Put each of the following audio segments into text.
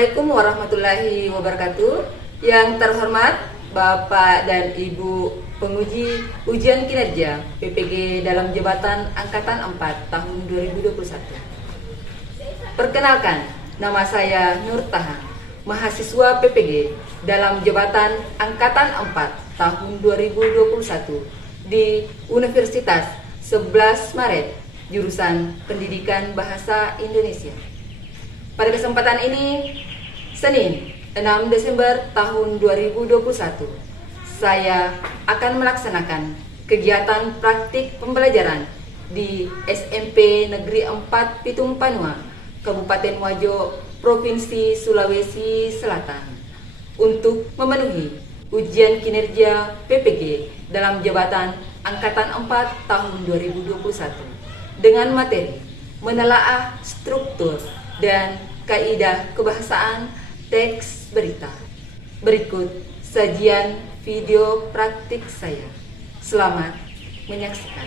Assalamualaikum warahmatullahi wabarakatuh. Yang terhormat Bapak dan Ibu penguji ujian kinerja PPG dalam jabatan Angkatan 4 tahun 2021. Perkenalkan, nama saya Nur Taha, mahasiswa PPG dalam jabatan Angkatan 4 tahun 2021 di Universitas 11 Maret, jurusan Pendidikan Bahasa Indonesia. Pada kesempatan ini, Senin 6 Desember tahun 2021, saya akan melaksanakan kegiatan praktik pembelajaran di SMP Negeri 4 Pitung Panua, Kabupaten Wajo, Provinsi Sulawesi Selatan, untuk memenuhi ujian kinerja PPG dalam jabatan Angkatan 4 tahun 2021 dengan materi menelaah struktur dan kaidah kebahasaan teks berita. Berikut sajian video praktik saya. Selamat menyaksikan.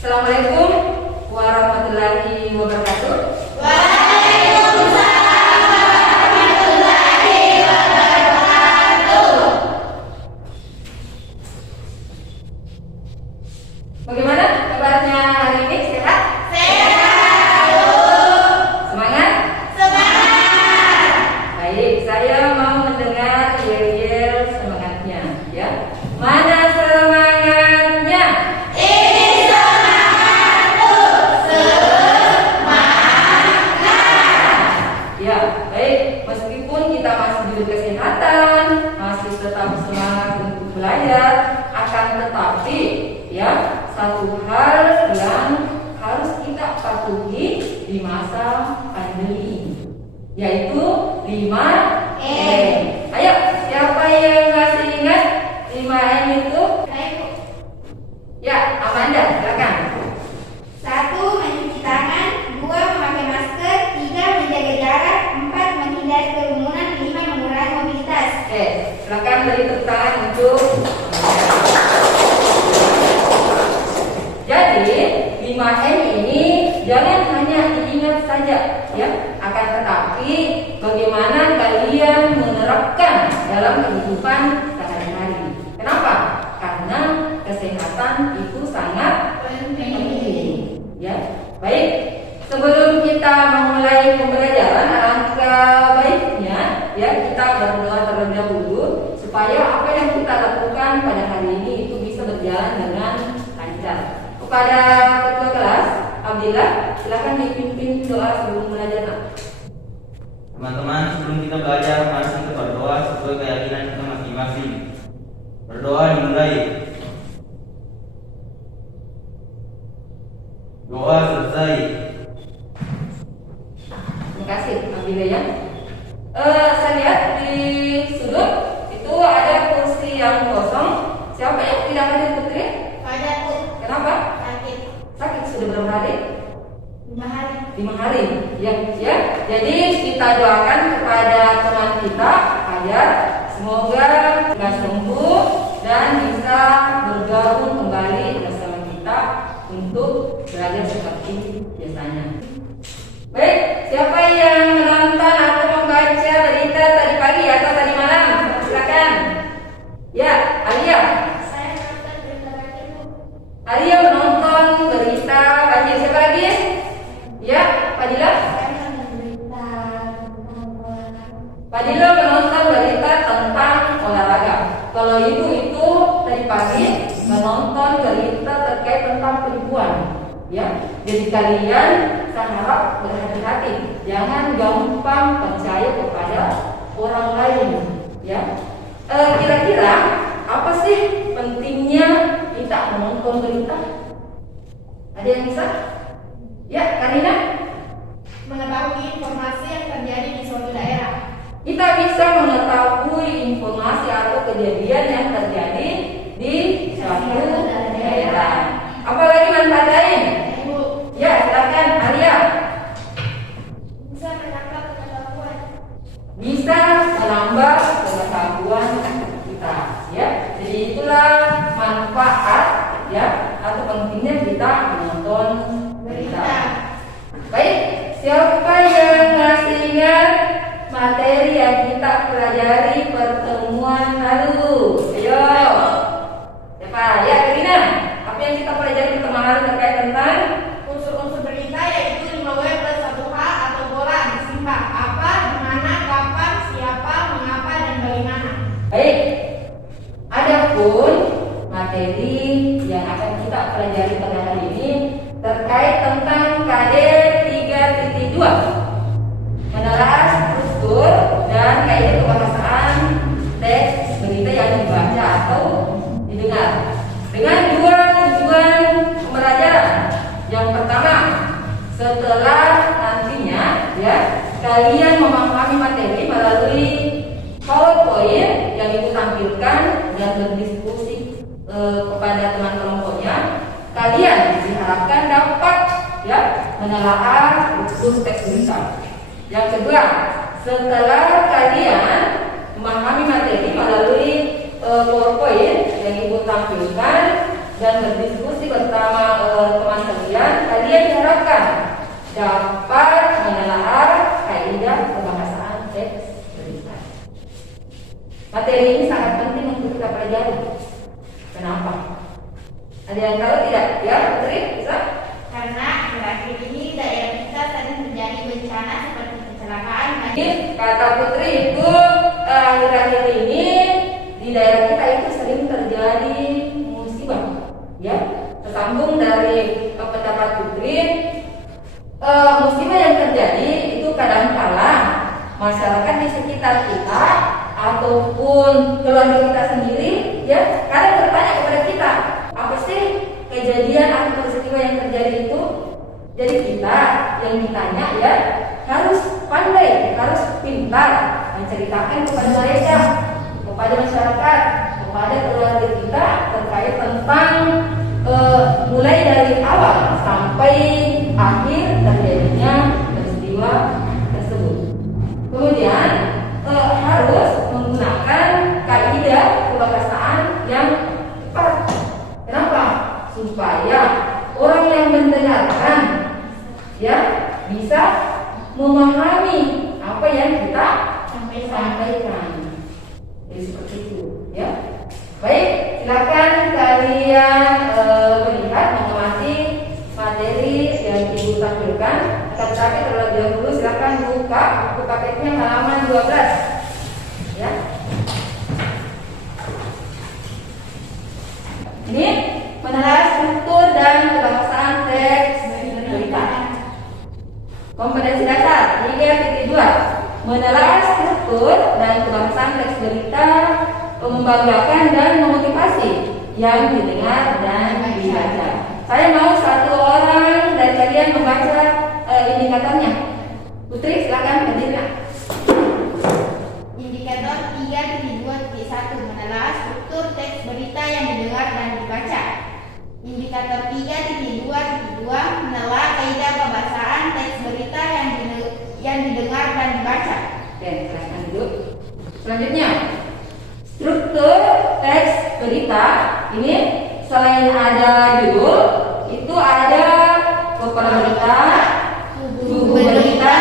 Assalamualaikum warahmatullahi wabarakatuh. Bagaimana kabarnya hari ini? Sehat? Sehat. Semangat? Semangat. Baik, saya mau mendengar yel-yel semangatnya, ya. Mana semangatnya? Ini semangat tuh. Semangat. Ya, baik. Meskipun kita masih diberi kesehatan, masih tetap semangat untuk belajar, akan tetapi, ya, satu hal yang harus kita patuhi di masa pandemi ini, yaitu 5M. Ayo, siapa yang masih ingat 5M itu? Ya, Amanda, silakan. 1. Mencuci tangan. 2. Memakai masker. 3. Menjaga jarak. 4. Menghindari kerumunan. 5. Mengurangi mobilitas. Silakan beri tepuk tangan untuk. Jadi 5M ini jangan hanya diingat saja, ya, akan tetapi bagaimana kalian menerapkan dalam kehidupan sehari-hari. Kenapa? Karena kesehatan itu sangat penting, ya. Baik, sebelum kita memulai pembelajaran, alangkah baiknya, ya, kita berdoa terlebih dahulu supaya apa yang kita lakukan pada hari ini itu bisa berjalan dengan lancar. Kepada ketua kelas, Abdillah, silakan dipimpin doa sebelum belajar. Teman-teman, sebelum kita belajar, mari kita berdoa sesuai keyakinan kita masing-masing. Berdoa dimulai. Doa selesai. Terima kasih, Abdillah, ya. Saya lihat di sudut itu ada kursi yang kosong. Siapa yang tidak hadir, Putri? Pada Kenapa? Sakit sudah berapa hari? 5 hari. 5 hari. Ya. Jadi kita doakan kepada teman kita agar semoga sudah sembuh dan bisa bergabung kembali bersama kita untuk belajar seperti biasanya. Baik, siapa yang menonton atau membaca berita tadi pagi atau tadi malam? Silakan. Ya, Alia. Saya nonton berita pagi, Bu. Alia menonton berita pagi. Siapa lagi? Ya, Fadila. Saya nonton berita tentang olahraga. Fadila menonton berita tentang olahraga. Kalau ibu itu tadi pagi menonton berita terkait tentang penipuan, ya. Jadi kalian saya harap berhati-hati, jangan gampang percaya kepada orang lain, ya. Kira-kira apa sih pentingnya kita menonton berita? Ada yang bisa? Ya, Karina. Mengetahui informasi yang terjadi di suatu daerah. Kita bisa mengetahui informasi atau kejadian yang terjadi di suatu daerah. Apalagi manfaat lain? Ibu, Ya, silakan Alia. bisa menambah pengetahuan. Bisa menambah pengetahuan kita, ya. Jadi itulah manfaat pelajari pertemuan lalu. Ayo. Siapa? Ya, Karina. Apa yang kita pelajari pertemuan lalu terkait tentang Unsur-unsur berita yaitu 5W plus 1H atau bola disimpan. Apa, di mana, kapan, siapa, mengapa, dan bagaimana. baik. Adapun materi yang akan kita pelajari pada hari ini terkait tentang KD 3.2, menelaah struktur dan kaidah kebahasaan teks berita yang dibaca atau didengar dengan dua tujuan pembelajaran. Yang pertama, setelah nantinya ya kalian memahami materi melalui PowerPoint yang ibu tampilkan dan berdiskusi kepada teman kelompoknya, kalian diharapkan dapat ya menelaah struktur teks berita. Yang kedua, setelah kalian memahami materi melalui PowerPoint yang ibu tampilkan dan berdiskusi bersama teman kalian diharapkan dapat menelaah kaidah kebahasaan teks berita. Materi ini sangat penting untuk kita pelajari. Kenapa? Ada yang tahu tidak? Ya, Putri, bisa? Karena akhir-akhir ini daerah kita sering terjadi bencana seperti kecelakaan. Kata Putri itu akhir-akhir ini di daerah kita itu sering terjadi musibah. Ya, tersambung dari pendapat Putri, musibah yang terjadi itu kadang-kala masyarakat di sekitar kita ataupun keluarga kita sendiri ya kadang bertanya kepada kita, apa sih kejadian atau peristiwa yang terjadi itu? Jadi kita yang ditanya ya harus pandai, harus pintar menceritakan kepada mereka, kepada masyarakat, kepada keluarga kita terkait tentang mulai dari awal sampai akhir terjadinya peristiwa tersebut. Kemudian harus menggunakan kaidah kebahasaan yang tepat. Kenapa? Supaya orang yang mendengarkan ya bisa memahami apa yang kita sampaikan. Jadi seperti itu, ya. Baik, silakan kalian melihat mengamati materi yang ibu tampilkan. Tetapi terlebih dahulu silakan buka buku paketnya halaman 12, ya. Ini menelaah struktur dan kebahasaan teks berita. Kompetensi dasar 3.2, menelaah struktur dan kebahasaan teks berita, membanggakan dan memotivasi yang didengar dan dibaca. Saya mau satu orang dari kalian membaca indikatornya. Putri, silakan berdiri. Indikator 3.2.1 menelaah struktur teks berita yang didengar dan dibaca. Indikator 3.2.2 menelaah kaidah kebahasaan teks berita yang didengar dan dibaca. Oke, silakan duduk. Selanjutnya, struktur teks berita ini selain ada judul, itu ada kepala berita, buku berita,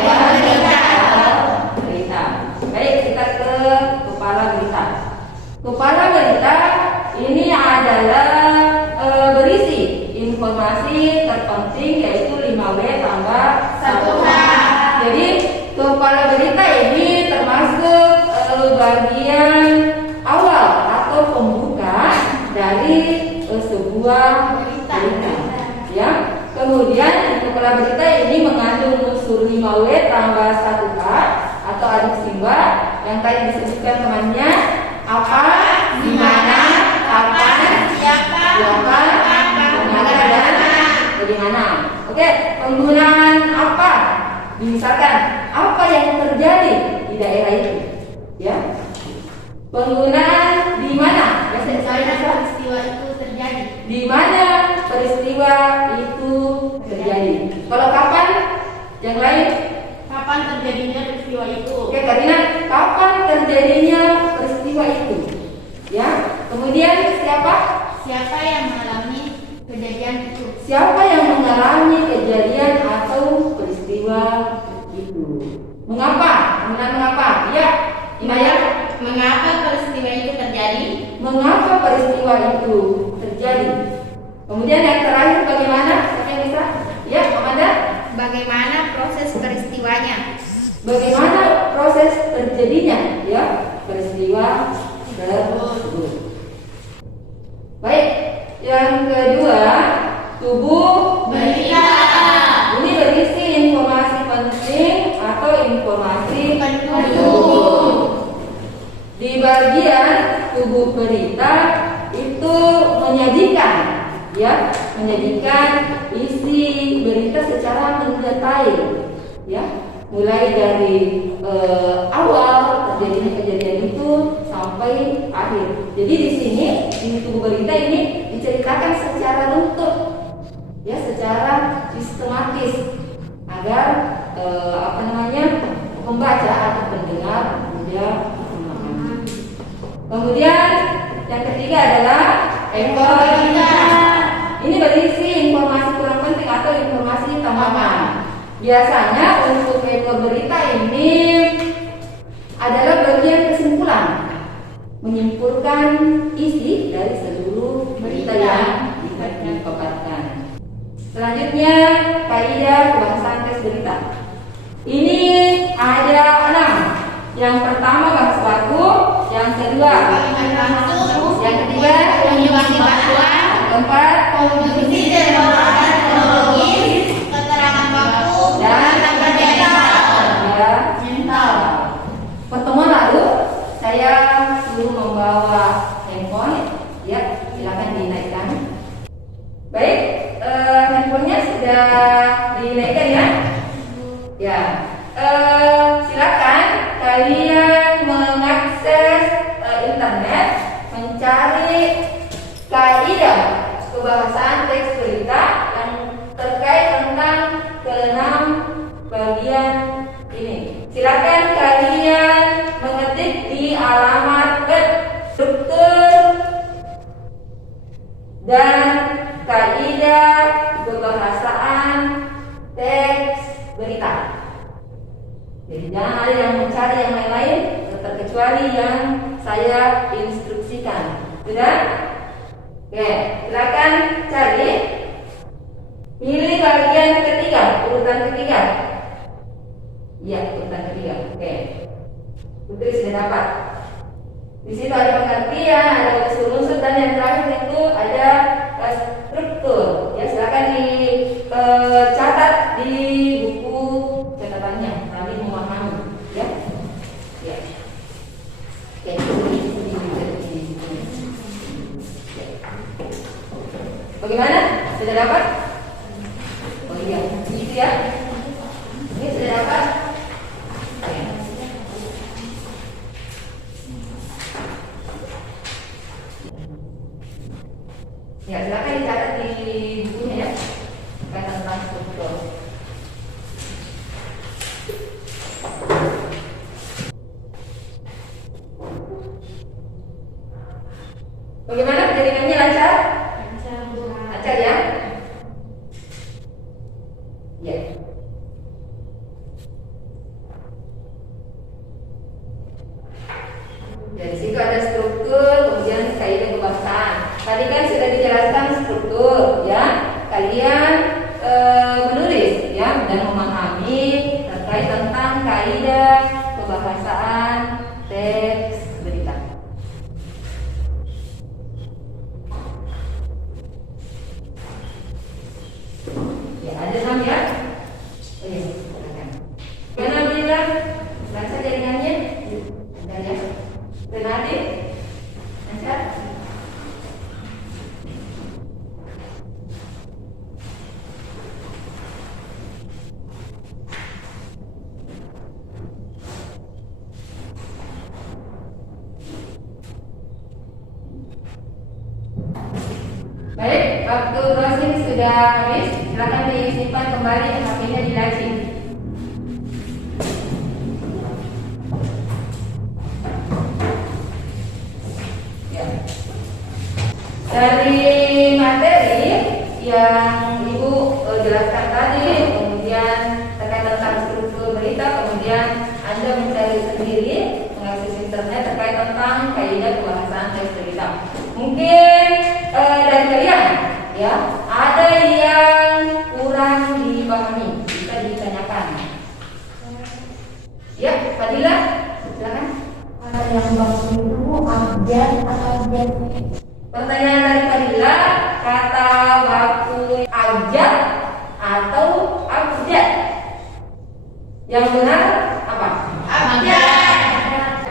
dan berita. Baik, kita ke kepala berita. Kepala berita ini adalah berisi informasi terpenting yaitu 5W tambah 1H. Jadi kepala berita ini termasuk bagian awal atau pembuka dari sebuah berita. Ya. Kemudian di kepala berita ini mengandung unsur 5W tambah 1H atau adik simba yang tadi disebutkan temannya, apa, di mana, kapan, Siapa, mana, dan bagaimana. Oke, penggunaan apa? Misalkan apa yang terjadi di daerah itu, ya. Penggunaan di mana? peristiwa itu terjadi. Di mana peristiwa itu terjadi. Kalau kapan? Yang lain? Kapan terjadinya peristiwa itu? Oke, Karina, kapan terjadinya peristiwa itu? Ya. Kemudian siapa? Siapa yang mengalami kejadian itu? Siapa yang mengalami kejadian atau peristiwa itu? Mengapa? Mengapa? Ya. peristiwa itu terjadi. Kemudian yang terakhir bagaimana? Siapa yang bisa? Ya, Amanda. Bagaimana proses peristiwanya? Bagaimana proses terjadinya, ya, peristiwa tersebut. Baik, yang kedua, tubuh Berita. Ini berisi informasi penting atau informasi Pendukung. Di bagian tubuh berita itu menyajikan, ya, menyajikan isi berita secara mendetail, ya, mulai dari awal terjadinya kejadian itu sampai akhir. Jadi di sini di tubuh berita ini diceritakan secara runtut, ya, secara sistematis agar membaca atau pendengar mudah memahami. Kemudian yang ketiga adalah ekor berita. Ini berisi informasi kurang penting atau informasi tambahan. Biasanya untuk ekor berita ini adalah bagian kesimpulan, menyimpulkan isi dari seluruh berita yang dipaparkan. Selanjutnya, kaidah kebahasaan teks berita. Ini ada 6. Yang pertama bahasa baku, yang kedua yang ketiga Konjugasi batuan, keempat konjugasi dan pembahasan teknologis, keterangan baku, dan kata mental. ya, mental. Pertemuan lalu saya suruh membawa handphone, ya, silakan dinaikkan. Baik, handphonenya sudah dinaikkan, ya. Ya, silakan kalian mengakses internet, mencari kaidah kebahasaan teks berita yang terkait tentang ke-6 bagian ini. Silakan kalian mengetik di alamat web struktur dan kaidah kebahasaan teks berita. Jadi jangan ada yang mencari yang lain-lain terkecuali yang saya instruksikan. Sudah? Oke, silakan cari. Pilih bagian ketiga, urutan ketiga. Iya, urutan ketiga. Oke. Putri sudah dapat. Di situ ada pengertian, ada unsur-unsur, dan yang terakhir itu ada struktur. Ya, silakan dicatat di buku catatannya. Kami memahami, ya. Ya. Oke. Bagaimana? Sudah dapat? Oh iya, gitu ya. Ini sudah dapat? Oke. Ya, silakan dicatat di bukunya, ya. Tentang struktur. Bagaimana penjaringannya, lancar? Lancar, ya? Ya. Dari situ ada struktur, kemudian kaidah kebahasaan. Tadi kan sudah dijelaskan struktur, ya. Kalian menulis, ya, dan memahami terkait tentang kaidah kebahasaan teks berita. Ya, ada 6, ya. Oh iya, silakan. Gimana Bila? Lancar jaringannya? Lancar, ya. Renati? Lancar? Baik, waktu browsing sudah habis. Silakan disimpan kembali HP-nya di laci. Ya. Dari materi yang Ibu jelaskan tadi, kemudian terkait tentang struktur berita, kemudian Anda mencari sendiri mengakses internet terkait tentang kaidah kebahasaan teks berita. Mungkin dari kalian ya ada yang kurang dipahami, bisa ditanyakan. Ya, Fadila, silakan. Yang baku itu abjad atau abjad? Pertanyaan dari Fadila, kata baku abjad atau abjad? Yang benar apa? Abjad.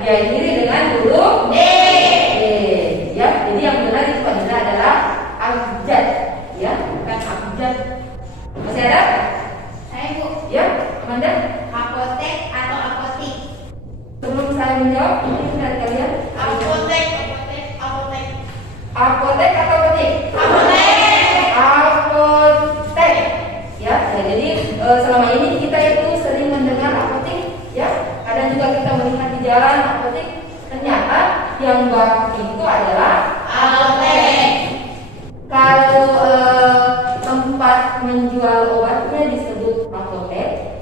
Diakhiri dengan huruf D. Ya, jadi yang benar itu adalah abjad, ya, bukan abjad. Masih ada? Saya Bu. Ya, Amanda. Apotek atau apotik? Sebelum saya menjawab, ini dari kalian. Apotek. Apotek atau apotik? Apotek. Apotek. Ya, jadi selama ini kita itu sering mendengar apotik, ya. Kadang juga kita melihat di jalan apotik. Ternyata yang baku itu adalah Apotek. Kalau tempat menjual obatnya disebut apotek,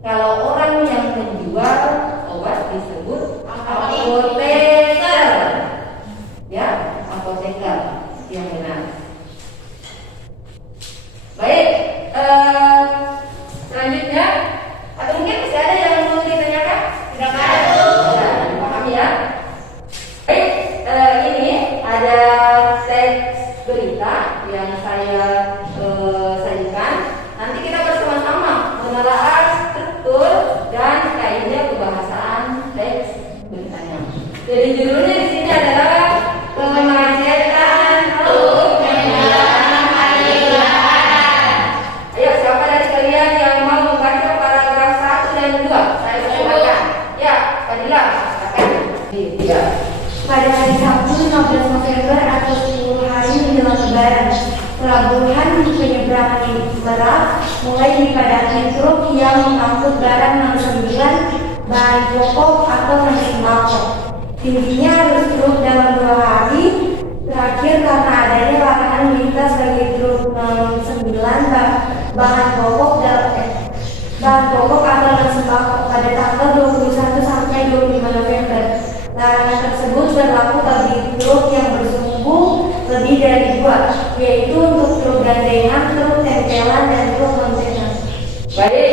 kalau orang yang menjual obat disebut apoteker. Ya, apoteker yang benar. Baik, selanjutnya atau mungkin masih ada yang mau ditanyakan? Tidak ada. Sudah dipahami ya. Baik, ini ada teks berita yang saya sajikan. Nanti kita bersama-sama menelaah struktur dan kaidah kebahasaan teks beritanya. Jadi judulnya di sini adalah kemacetan untuk menjelang hari Lebaran. Ayo, siapa dari kalian yang mau membaca paragraf 1 dan 2? Saya persilakan. Ya, Fadila, silakan. Ya. Pada hari Sabtu 15 November atau 10 hari menjelang Lebaran, pelabuhan penyeberangan Merak mulai dipadati truk yang mengangkut barang non-sembilan, bahan pokok atau non-sembako. Tingginya arus truk dalam 2 hari terakhir karena adanya larangan melintas bagi truk non-sembilan, bahan pokok atau non-sembako pada tanggal 21 sampai 25 November. Larangan tersebut berlaku bagi truk yang bersumbu lebih dari 2, yaitu untuk truk gandengan, truk tempelan, dan truk kontainer. Baik,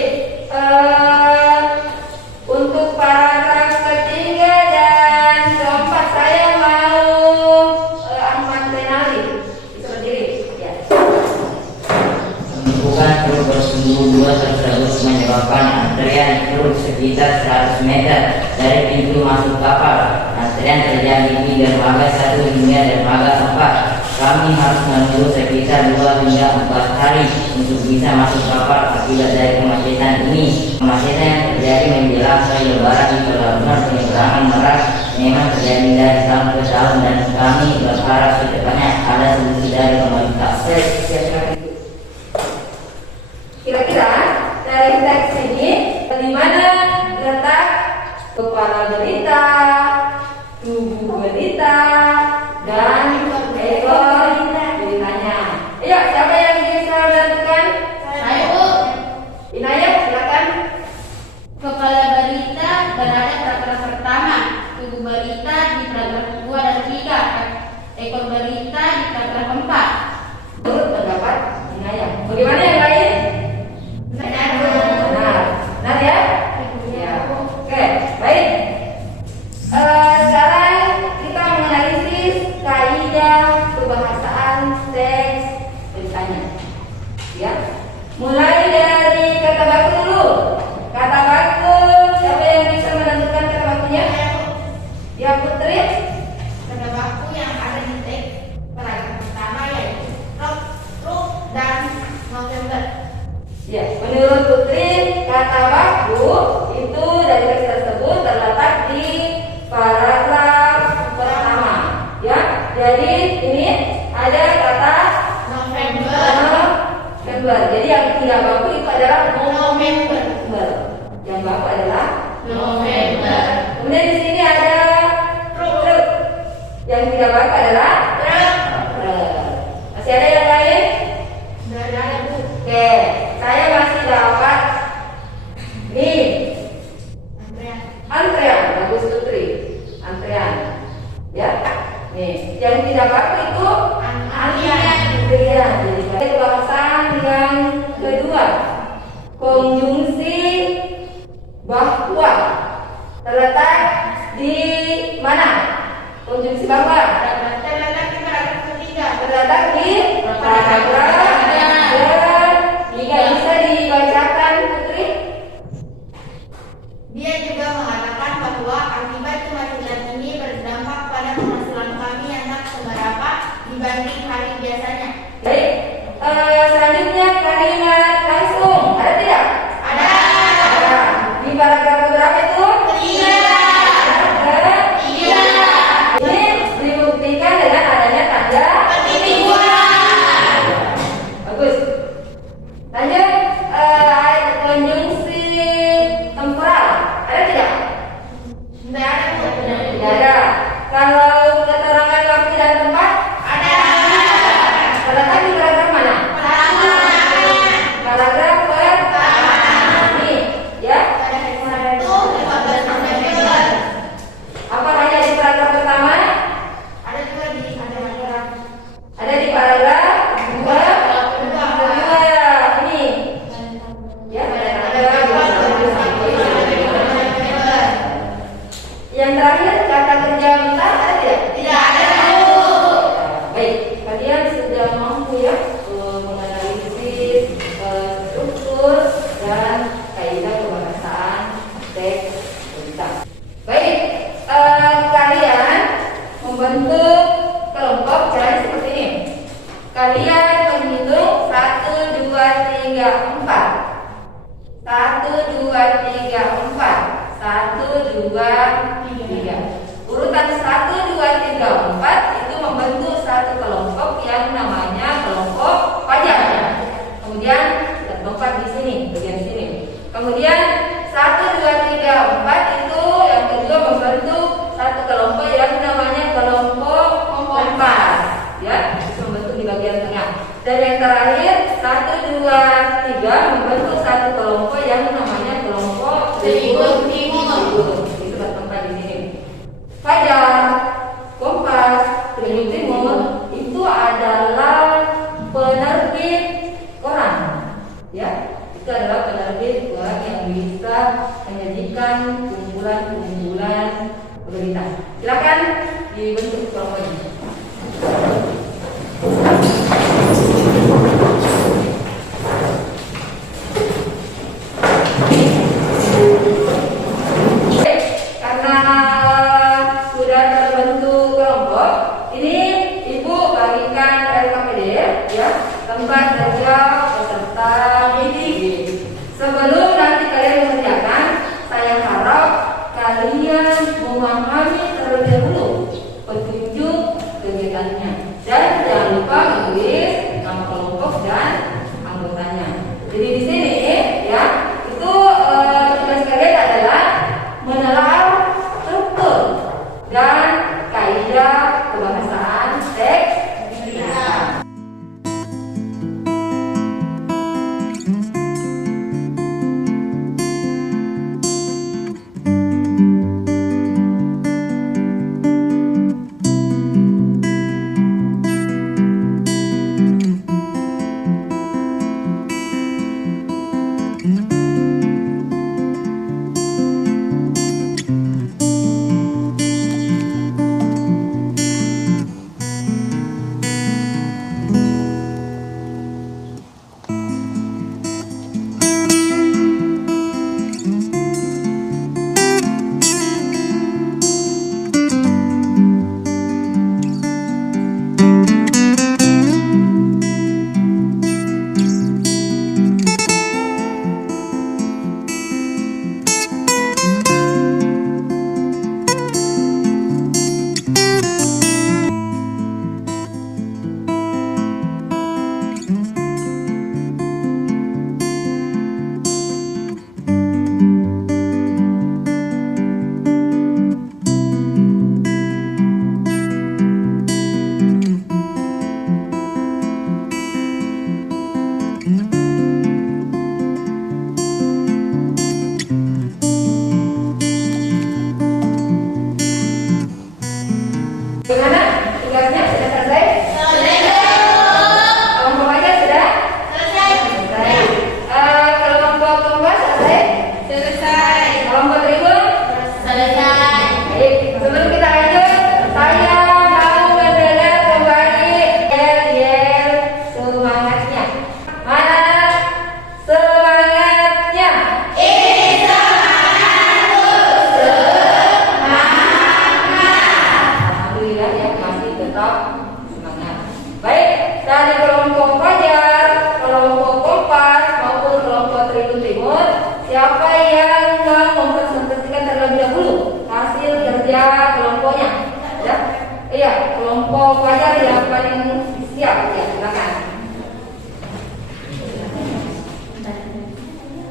untuk paragraf ketiga dan keempat saya mau Ahmad Renali bisa berdiri. Ya. Penumpukan truk bersumbu 2 tersebut menyebabkan antrian truk sekitar 100 meter dari pintu masuk kapal. Antrian terjadi di dermaga 1 hingga dermaga 4. Kami harus menunggu sekitar 2 hingga 4 hari untuk bisa masuk kapal akibat dari kemacetan ini. Kemacetan yang terjadi menjelang hari Lebaran di pelabuhan penyeberangan Merak memang terjadi dari tahun ke tahun dan kami berharap secepatnya ada solusi dari pemerintah. Kira-kira dari teks ini di mana letak kepala berita, tubuh berita, dan ekor beritanya? Ayo, siapa yang bisa menentukan? Saya Bu. Inayat, silakan. Kepala berita berada paragraf pertama, tubuh berita di paragraf 2 dan 3, ekor berita di paragraf 4. Menurut pendapat Inayat. Bagaimana yang lain? Benar ya? Ya. Oke, baik. Sekarang kita menganalisis kaidah kebahasaan teks beritanya. Ya. Mulai dari kata baku dulu. Kata baku, siapa yang bisa menentukan kata bakunya? Ya, Putri. Kata baku yang ada di teks paragraf pertama yaitu truk dan November. Ya, menurut Putri, kata baku itu dari teks tersebut terletak di paragraf pertama. Ya, jadi ini ada kata November. Jadi yang tidak baku itu adalah November. Yang baku adalah November. Kemudian di sini ada truk. Yang tidak baku adalah truk. Masih ada yang lain? Sudah ada Bu. Oke, saya masih dapat nih antrean, bagus Putri, antrean, ya. Nih, yang tidak baku konjungsi bahwa terletak di mana? Konjungsi bahwa Terletak di paragraf ketiga. terletak di paragraf ketiga. Bisa dibacakan, Putri? Dia juga mengatakan bahwa akibat kemacetan ini berdampak pada penghasilan kami yang tak seberapa dibanding hari biasanya. Baik. Selanjutnya kalimat langsung. Ada tidak? Ada. Ada. Di paragraf berapa itu? Tiga. Tiga. Ini dibuktikan dengan adanya tanda Titik dua. bagus. Lanjut, ada konjungsi temporal. Ada tidak? Tidak ada. Tidak ada. Kalau keterangan waktu dan tempat Ada. terletak di paragraf mana? Paragraf pertama. Ini, ya. Itu 15 November. Apa hanya di paragraf pertama? Ada juga di paragraf Ada di paragraf kedua. Ini, ya. Yang terakhir kata kerja bentar ada tidak? Tidak ada. Baik, kalian sudah mampu ya menganalisis struktur dan kaidah kebahasaan teks berita. Baik, kalian membentuk kelompok caranya seperti ini. Kalian menghitung 1, 2, 3, 4. 1, 2, 3, 4. 1, 2, 3. Urutan 1, 2, 3, 4 itu membentuk satu kelompok yang namanya kelompok pajak. Kemudian tempat di sini, bagian sini. Kemudian 1, 2, 3, 4 itu yang kedua membentuk satu kelompok yang namanya kelompok kompas. Ya, itu membentuk di bagian tengah. Dan yang terakhir 1, 2, 3 membentuk satu kelompok yang namanya kelompok Tribun Timur. Itu bertempat di sini. Fajar, Kompas, Tribun Timur itu adalah penerbit koran. Ya, itu adalah penerbit koran yang bisa menyajikan kumpulan-kumpulan berita. Silakan dibentuk kelompok ini. Karena sudah terbentuk kelompok, ini Ibu bagikan RKPD ya, tempat kerja peserta didik. Sebelum nanti kalian mengerjakan, saya harap kalian memahami terlebih dahulu petunjuk kegiatannya.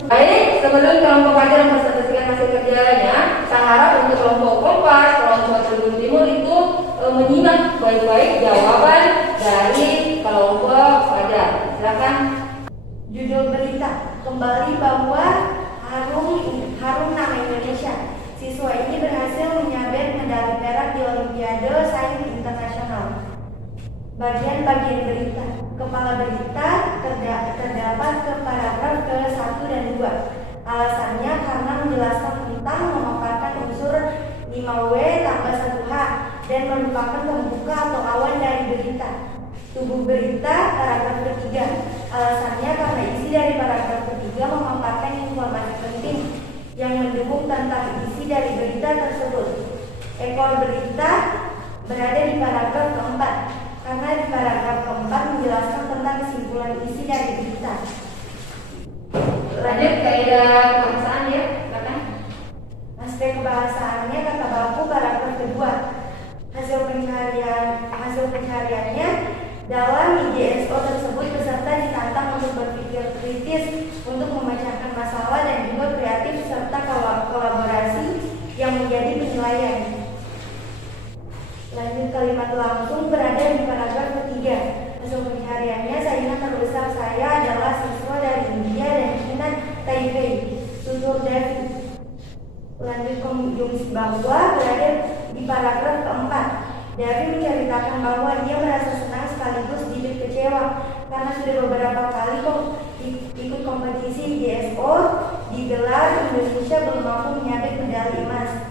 Baik, sebelum kelompok pelajar mempresentasikan hasil kerjanya, saya harap untuk kelompok Kompas, kelompok Tribun Timur itu menyimak baik-baik jawaban dari kelompok pelajar. Silakan. Judul berita, kembali bahwa harum nama Indonesia. Siswa ini berhasil menyabet medali perak di Olimpiade Sains Internasional. Bagian-bagian berita. Kepala berita terdapat ke paragraf ke-1 dan 2. Alasannya karena menjelaskan tentang memaparkan unsur 5W tambah 1H dan merupakan pembuka atau awal dari berita. Tubuh berita paragraf ketiga. Alasannya karena isi dari paragraf ketiga memaparkan informasi penting yang mendukung tentang isi dari berita tersebut. Ekor berita berada di paragraf keempat karena di paragraf keempat menjelaskan tentang kesimpulan isi dari berita. Lanjut kaidah kebahasaan ya, silakan. Aspek kebahasaannya kata baku paragraf kedua. Hasil pencariannya dalam IGSO tersebut peserta ditantang untuk berpikir kritis, untuk memecahkan masalah dan juga kreatif serta kolaborasi yang menjadi penilaian. Lanjut kalimat langsung berada di paragraf ketiga. Hasil pencariannya saingan terbesar saya adalah siswa dari India dan China Taipei, tutur David. Lanjut konjungsi bahwa berada di paragraf keempat. David menceritakan bahwa dia merasa senang sekaligus sedikit kecewa karena sudah beberapa kali ikut kompetisi GSO digelar, Indonesia belum mampu menyabet medali emas.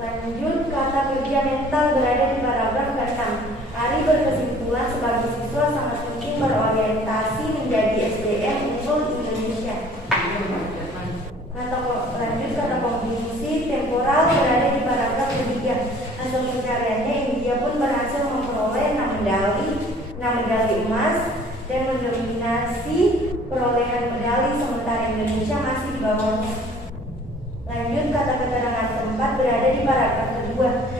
Lanjut kata kerja mental berada di paragraf ke-6. Ari berkesimpulan sebagai siswa sangat penting berorientasi menjadi SDM unggul Indonesia. Lanjut kata konjungsi temporal berada di paragraf ketiga. Hasil pencariannya India pun berhasil memperoleh 6 medali emas dan mendominasi perolehan medali sementara Indonesia masih di bawahnya. Lanjut kata keterangan keempat berada di paragraf kedua.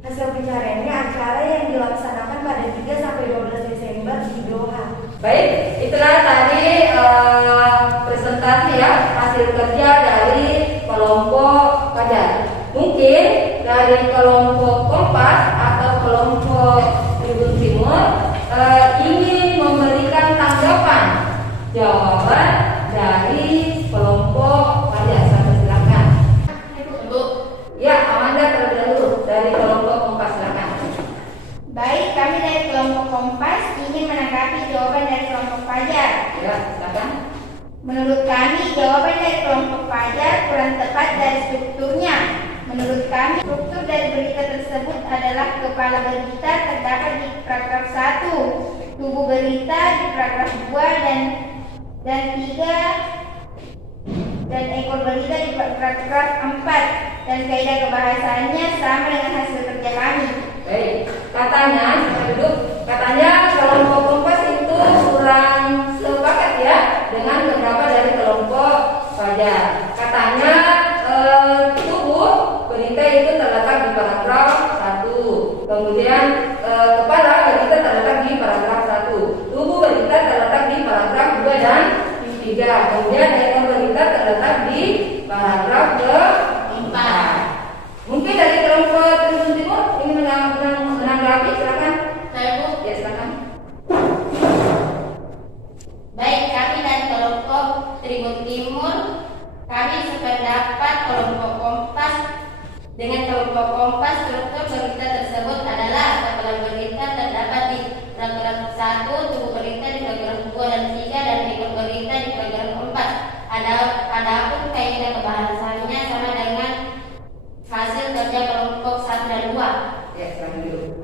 Hasil pencariannya acara yang dilaksanakan pada 3 sampai 12 Desember di Doha. Baik, itulah tadi presentasi ya hasil kerja dari kelompok pelajar. Mungkin dari kelompok Kompas atau kelompok Tribun Timur ingin memberikan tanggapan jawaban dari kelompok pelajar. Silakan. Ya, Amanda terlebih dahulu dari kelompok Kompas, silakan. Baik, kami dari kelompok Kompas ingin menanggapi jawaban dari kelompok pelajar. Ya, silakan. Menurut kami, jawaban dari kelompok pelajar kurang tepat dari strukturnya. Menurut kami, struktur dari berita tersebut adalah kepala berita terdapat di paragraf 1, tubuh berita di paragraf 2 dan 3, dan ekor berita di paragraf 4, dan kaidah kebahasaannya sama dengan hasil kerja kami. Baik, katanya kelompok Kompas itu kurang sepakat ya dengan beberapa dari kelompok pelajar. Katanya tubuh berita itu terletak di paragraf 1, kemudian kepala berita terletak di paragraf 1, tubuh berita terletak di paragraf 2 dan 3, kemudian ekor berita terletak di paragraf ke-4. Mungkin dari kelompok Tribun Timur ingin menanggapi, silakan. Saya Bu. Ya, silakan. Baik, kami dari kelompok Tribun Timur, kami sependapat kelompok Kompas. Dengan kelompok Kompas, struktur berita tersebut adalah kepala berita terdapat di paragraf 1, tubuh berita di paragraf 2 dan 3, dan ekor berita di paragraf 4. Adapun kaidah kebahasaannya sama dengan hasil kerja kelompok 1 dan 2. Ya, silakan dulu.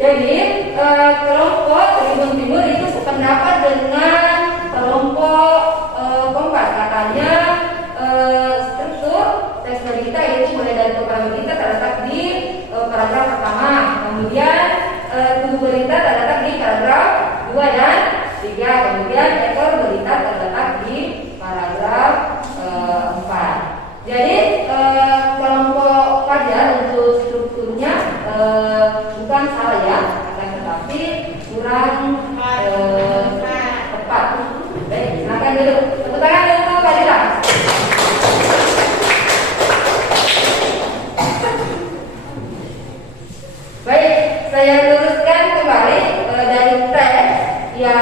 Jadi kelompok Tribun Timur itu sependapat dengan kelompok Kompas. Katanya struktur teks berita itu mulai dari kepala berita terletak di paragraf pertama, kemudian tubuh berita terletak di paragraf 2 dan 3, kemudian ekor berita terletak di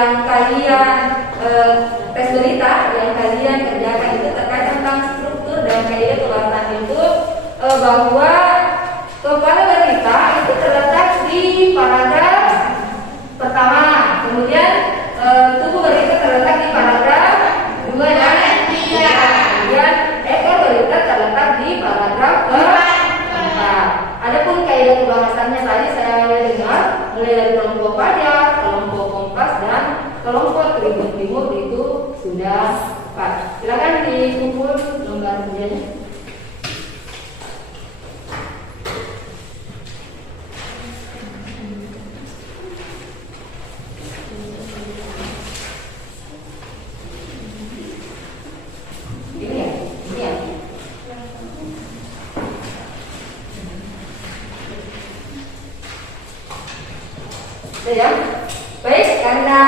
yang kalian tes berita yang kalian kerjakan itu terkait tentang struktur dan kaidah kebahasaan itu bahwa kepala berita itu terletak di paragraf pertama, kemudian tubuh berita terletak di paragraf 2 dan 3, kemudian ekor berita terletak di paragraf keempat. Adapun kaidah kebahasannya tadi saya dengar mulai dari kelompok pajak, kelompok Kompas dan kelompok Tribun Timur itu sudah pas. Silakan dikumpul lembar kerjanya. Ya, baik, karena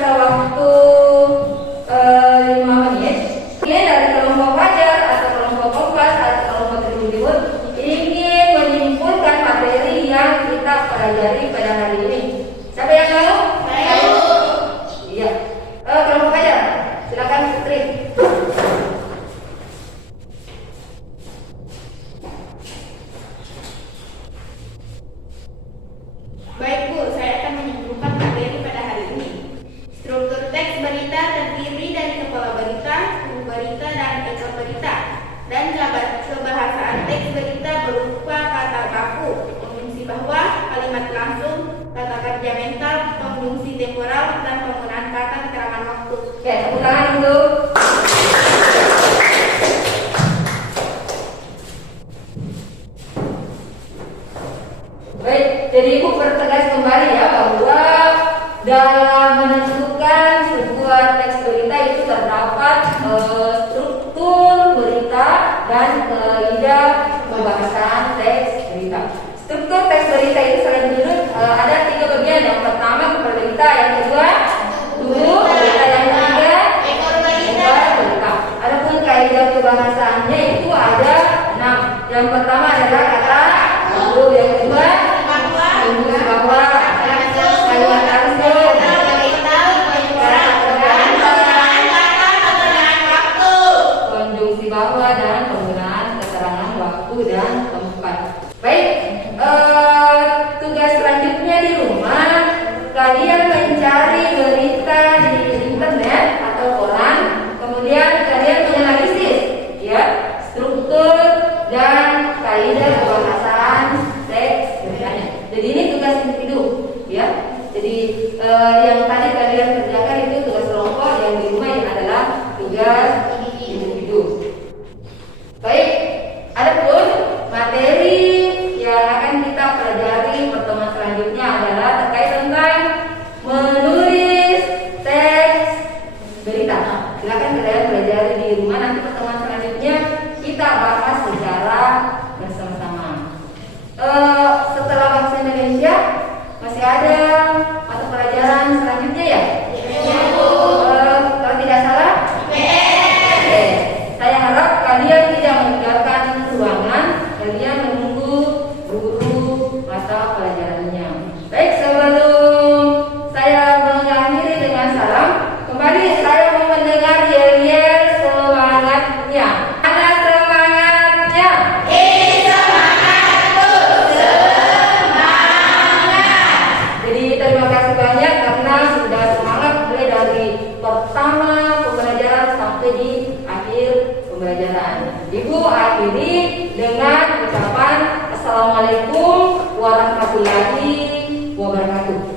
sewaktu 5 menit, ini dari kelompok Fajar atau kelompok Kompas atau kelompok Tribun Timur ingin menyimpulkan materi yang kita pelajari pada hari ini. Siapa yang mau? Saya. Iya. Kelompok Fajar, silakan Putri. Baik Bu, saya akan menyimpulkan materi pada hari ini. Struktur teks berita terdiri dari kepala berita, tubuh berita, dan ekor berita. Dan kebahasaan teks berita berupa kata baku, konjungsi bahwa, kalimat langsung, kata kerja mental, konjungsi temporal, dan penggunaan kata keterangan waktu. Oke, tepuk tangan dulu. Baik, jadi Ibu bertegas kembali ya bahwa dalam menentukan sebuah teks berita itu terdapat struktur berita dan kaidah pembahasan teks berita. Struktur teks berita itu selain menurut ada 3 bagian. Yang pertama kepala berita, yang kedua tubuh berita, yang ketiga ekor berita. Adapun kaidah pembahasannya itu ada 6. Yang pertama adalah kata baku, yang kedua konjungsi bahwa, kalimat langsung, konjungsi bahwa, dan penggunaan keterangan waktu dan tempat. Baik, tugas selanjutnya di rumah kalian mencari berita di internet atau koran, kemudian kalian menganalisis ya struktur dan kaidah pembahasan teks beritanya. Jadi ini tugas individu ya. Jadi yang tadi kalian kerjakan itu tugas kelompok, yang di rumah ini adalah tugas individu. Baik, adapun materi yang akan kita pelajari pertemuan selanjutnya adalah terkait tentang menulis teks berita. Silakan kalian pelajari di rumah. Nanti pertemuan selanjutnya kita bahas secara bersama-sama. Setelah bahasa Indonesia masih ada mata pelajaran selanjutnya ya? Kalau tidak salah? Oke. Saya harap kalian tidak meninggalkan ruangan, kalian menunggu guru mata pelajarannya. Baik, sebelum saya mengakhiri dengan salam, kembali saya mau mendengar yel-yel semangatnya. Mana semangatnya? Jadi terima kasih banyak karena sudah semangat mulai dari pertama pembelajaran sampai di akhir pembelajaran. Ibu akhiri dengan ucapan Assalamualaikum warahmatullahi wabarakatuh.